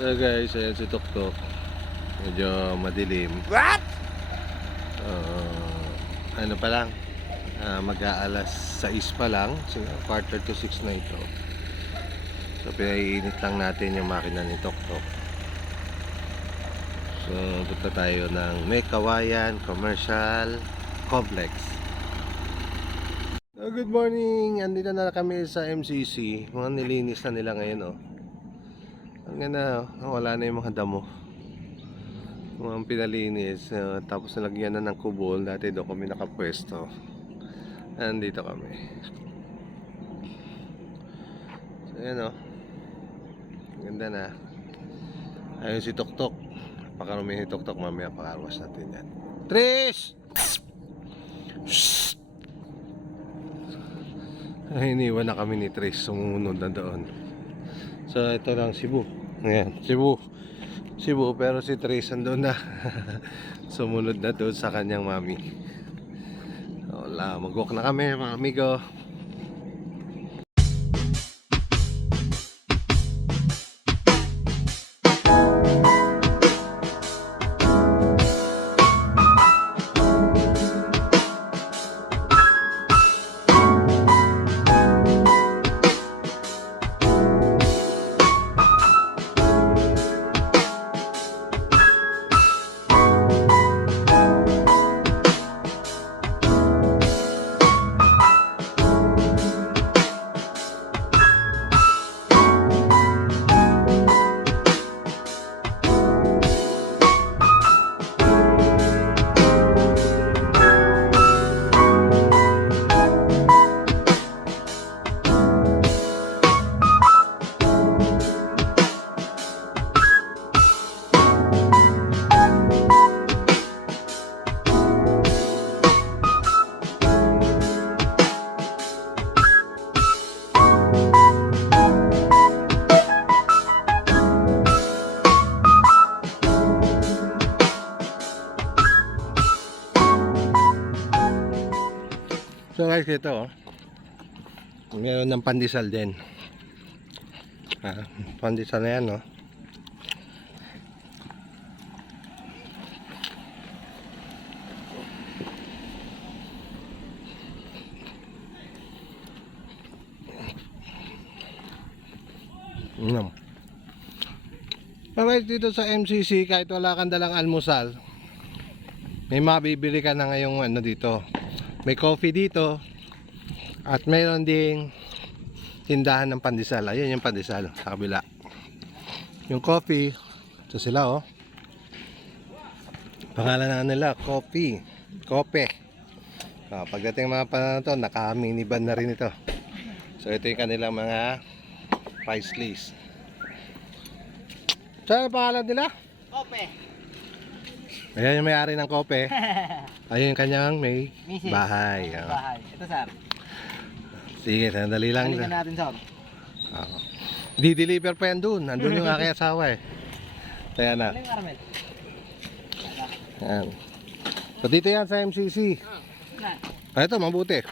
So guys, ayan si Tuktok. Medyo madilim. What? Ano pa lang, mag-aalas 6 pa lang. So, quarter to 6 na ito. So pinaiinit lang natin yung makina ni Tuktok. So punta tayo ng May Kawayan Commercial Complex. So, good morning! Andito na kami sa MCC. Mga nilinis na nila ngayon, oh. Ang ganda, oh. Wala na yung mga damo. Mga pinalinis, tapos nalagyan na ng kubol. Dati doon kami nakapwesto. Andito kami. So ayan, oh. Ganda na. Ayun si Tuktok. Pakarumi si Tuktok, mamaya pakarwas natin yan. Trish! Shhh! Ay, iniwan na kami ni Trish. Sumunod na doon. So ito lang Cebu. Ayan, Cebu, pero si Trish andun na. Sumunod na doon sa kanyang mami. Wala, mag-walk na kami mga amigo. So guys, ito, oh. Ngayon ng pandesal din. Pandesal na yan, no? So guys, dito sa MCC, kahit wala kang dalang almusal, may mabibili ka na ngayong ano dito. May coffee dito at mayroon ding tindahan ng pandesal. Ayun yung pandesal sa kabila. Yung coffee, ito sila, oh. Pangalan na nila, coffee. Kope. Pagdating mga panahon to, naka-minivan na rin ito. So ito yung kanilang mga price list. So ano pangalan nila? Kope. Ayan yung may-ari ng kope. Ayun yung kanyang may Mrs. bahay. Bahay. Ito, sir. Sige, sandali lang. Halika natin, sir. Di-deliver pa yan dun. Nandun yung aking asawa, eh. Kaya na. Ano yung caramel? Yan. So dito yan sa MCC. Ito, mabuti.